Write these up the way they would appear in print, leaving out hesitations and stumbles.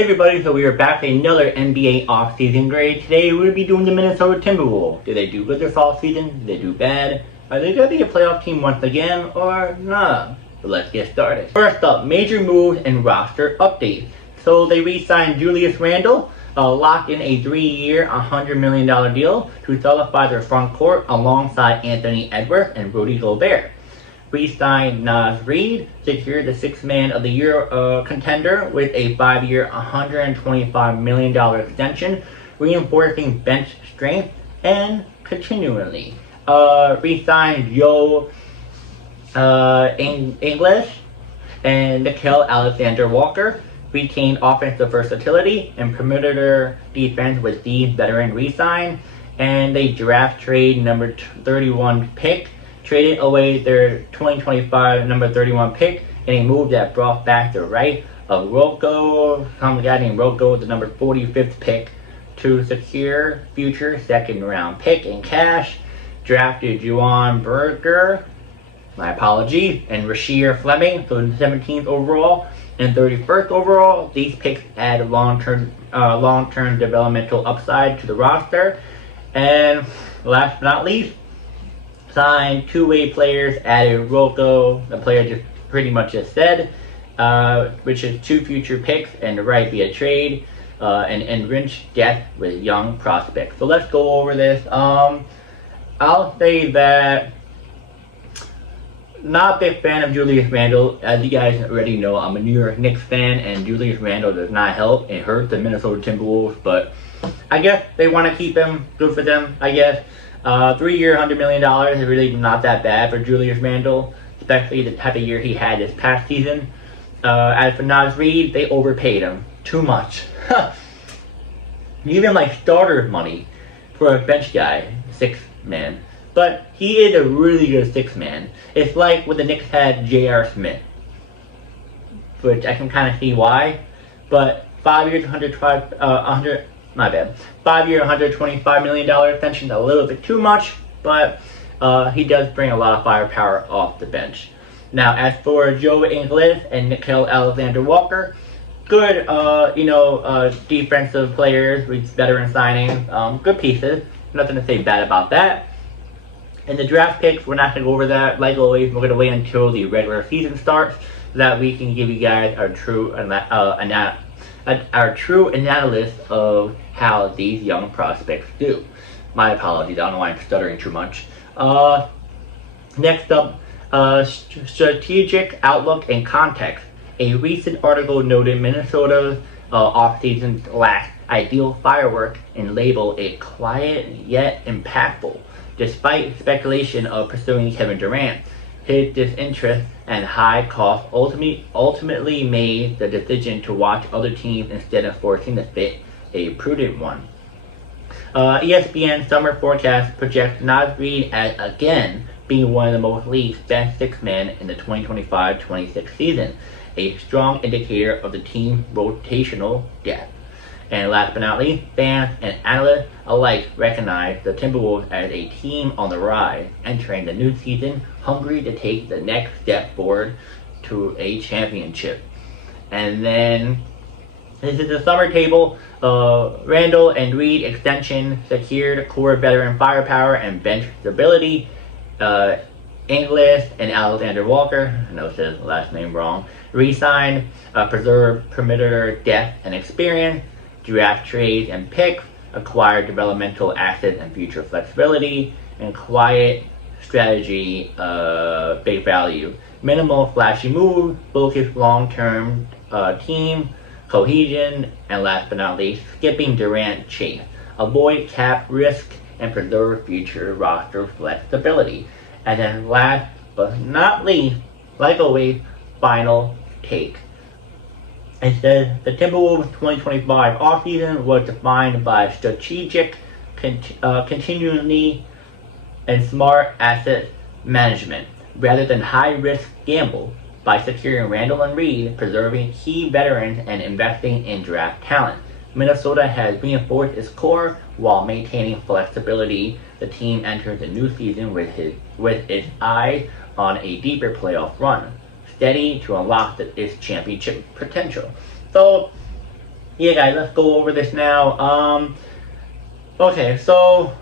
Hey everybody, so we are back with another NBA offseason grade. Today we're going to be doing the Minnesota Timberwolves. Did they do good this offseason? Did they do bad? Are they going to be a playoff team once again or not? But let's get started. First up, major moves and roster updates. So they re-signed Julius Randle, locked in a 3-year, $100 million deal to solidify their front court alongside Anthony Edwards and Rudy Gobert. Re-signed Reid, secured the Sixth Man of the Year contender with a 5-year, $125 million extension, reinforcing bench strength and continually. Re-signed Joe Ingles and Nickeil Alexander-Walker, retained offensive versatility and perimeter defense with these veteran re-sign, and they draft trade number 31 pick, traded away their 2025 number 31 pick in a move that brought back the right of some guy named Rocco, the number 45th pick, to secure future second round pick in cash. Drafted Juwan Berger, and Rasheer Fleming, so 17th overall and 31st overall. These picks add long-term developmental upside to the roster. And last but not least, signed two-way players, added Rocco, the player just pretty much just said, which is 2 future picks and the right via trade, and enrich depth with young prospects. So let's go over this. I'll say that not a big fan of Julius Randle. As you guys already know, I'm a New York Knicks fan, and Julius Randle does not help. It hurts the Minnesota Timberwolves, but I guess they want to keep him. Good for them, I guess. 3-year, $100 million is really not that bad for Julius Randle, especially the type of year he had this past season. As for Reid, they overpaid him too much. Even like starter money for a bench guy, 6th man. But he is a really good 6th man. It's like when the Knicks had J.R. Smith, which I can kind of see why. But 5 years, 5-year, $125 million extension, a little bit too much, but he does bring a lot of firepower off the bench. Now, as for Joe Ingles and Nickeil Alexander-Walker, good, defensive players with veteran signings, good pieces. Nothing to say bad about that. And the draft picks, we're not going to go over that. Like always, we're going to wait until the regular season starts so that we can give you guys our true analysis of how these young prospects do. My apologies, I don't know why I'm stuttering too much. Next up, strategic outlook and context. A recent article noted Minnesota's offseason lacked ideal firework and labeled it quiet yet impactful. Despite speculation of pursuing Kevin Durant, his disinterest and high cost ultimately made the decision to watch other teams instead of forcing the fit a prudent one. ESPN summer forecast projects Reid as again being one of the most league's best 6th men in the 2025-26 season, a strong indicator of the team's rotational depth. And last but not least, fans and analysts alike recognize the Timberwolves as a team on the rise, entering the new season hungry to take the next step forward to a championship. And then, this is the summer table. Randle and Reid extension secured core veteran firepower and bench stability. Ingles and Alexander-Walker, I know it says last name wrong, re-signed, preserved perimeter depth and experience. Draft trades and picks, acquired developmental assets and future flexibility, and quiet strategy, big value. Minimal flashy moves, focused long-term team cohesion, and last but not least, skipping Durant chase. Avoid cap risk and preserve future roster flexibility. And then last but not least, like always, final take. It says the Timberwolves 2025 offseason was defined by strategic, continually, and smart asset management, rather than high-risk gamble, by securing Randle and Reid, preserving key veterans, and investing in draft talent. Minnesota has reinforced its core while maintaining flexibility. The team enters the new season with its eye on a deeper playoff run, steady to unlock its championship potential. So, yeah, guys, let's go over this now. Okay, so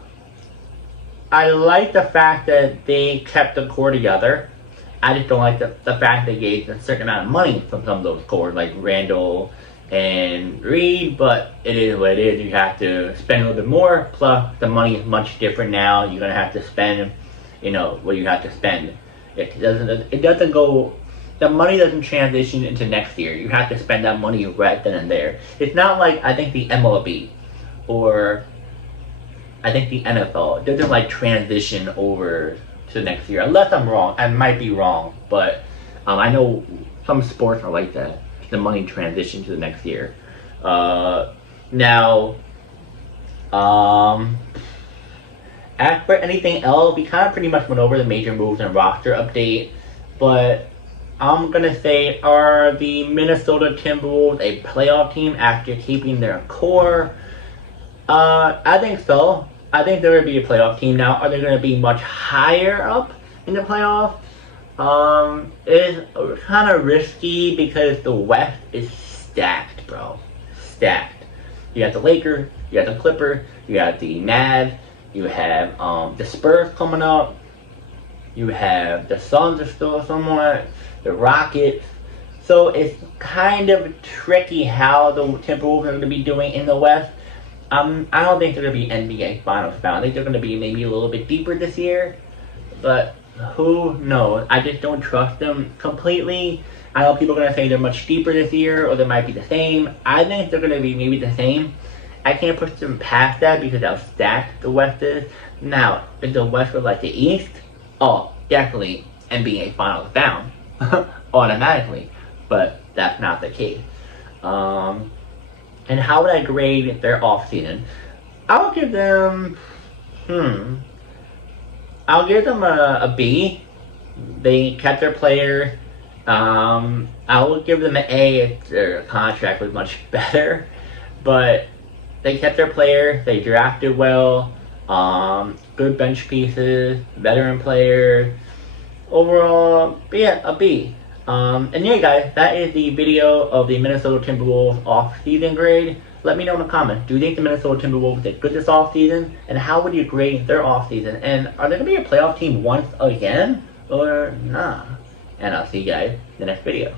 I like the fact that they kept the core together. I just don't like the fact they gave a certain amount of money from some of those cores, like Randle and Reid, but it is what it is. You have to spend a little bit more, plus the money is much different now. You're going to have to spend, what you have to spend. It doesn't go, the money doesn't transition into next year. You have to spend that money right then and there. It's not like, I think, the MLB or I think the NFL doesn't like transition over to next year, unless I'm wrong. I might be wrong, but I know some sports are like that. The money transition to the next year. Now, as for anything else, we kind of pretty much went over the major moves and roster update, but I'm gonna say, are the Minnesota Timberwolves a playoff team after keeping their core? I think so. I think they're going to be a playoff team now. Are they going to be much higher up in the playoffs? It's kind of risky because the West is stacked, bro. Stacked. You got the Lakers, you got the Clippers, you got the Mavs, you have the Spurs coming up, you have the Suns are still somewhat, the Rockets. So it's kind of tricky how the Timberwolves are going to be doing in the West. I don't think they're going to be NBA Finals bound. I think they're going to be maybe a little bit deeper this year. But who knows? I just don't trust them completely. I know people are going to say they're much deeper this year or they might be the same. I think they're going to be maybe the same. I can't push them past that because how stacked the West is. Now, if the West was like the East, oh, definitely NBA Finals bound. Automatically. But that's not the case. And how would I grade their offseason? I'll give them, I'll give them a B. They kept their players. I will give them an A if their contract was much better. But they kept their players. They drafted well. Good bench pieces. Veteran players. Overall, yeah, a B. And yeah, guys, that is the video of the Minnesota Timberwolves off-season grade. Let me know in the comments. Do you think the Minnesota Timberwolves did good this off-season? And how would you grade their off-season? And are they going to be a playoff team once again? Or nah? And I'll see you guys in the next video.